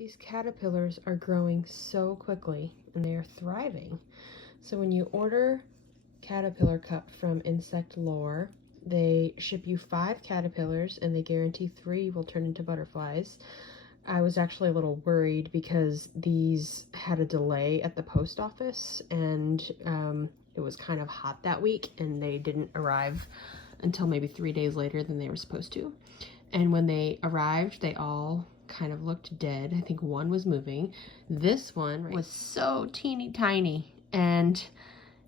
These caterpillars are growing so quickly and they are thriving. So when you order Caterpillar Cup from Insect Lore, they ship you 5 caterpillars and they guarantee 3 will turn into butterflies. I was actually a little worried because these had a delay at the post office and it was kind of hot that week and they didn't arrive until maybe 3 days later than they were supposed to. And when they arrived, they all kind of looked dead. I think one was moving. This one was so teeny tiny and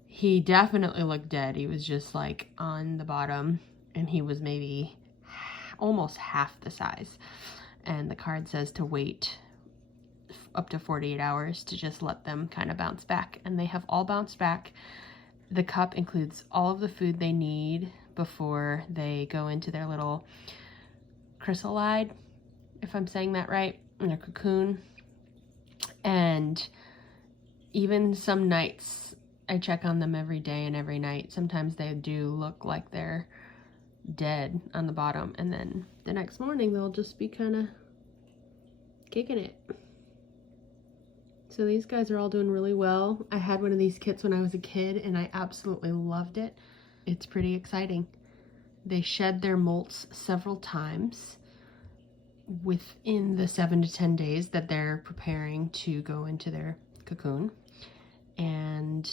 he definitely looked dead. He was just like on the bottom and he was maybe almost half the size. And the card says to wait up to 48 hours to just let them kind of bounce back. And they have all bounced back. The cup includes all of the food they need before they go into their little chrysalide, if I'm saying that right, in their cocoon. And even some nights, I check on them every day and every night. Sometimes they do look like they're dead on the bottom, and then the next morning they'll just be kind of kicking it. So these guys are all doing really well. I had one of these kits when I was a kid and I absolutely loved it. It's pretty exciting. They shed their molts several times within the 7 to 10 days that they're preparing to go into their cocoon, and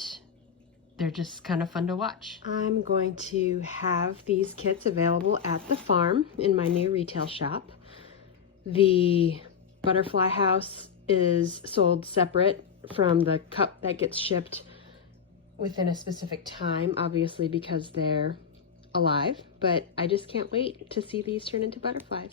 they're just kind of fun to watch. I'm going to have these kits available at the farm in my new retail shop. The butterfly house is sold separate from the cup that gets shipped within a specific time, obviously because they're alive, but I just can't wait to see these turn into butterflies.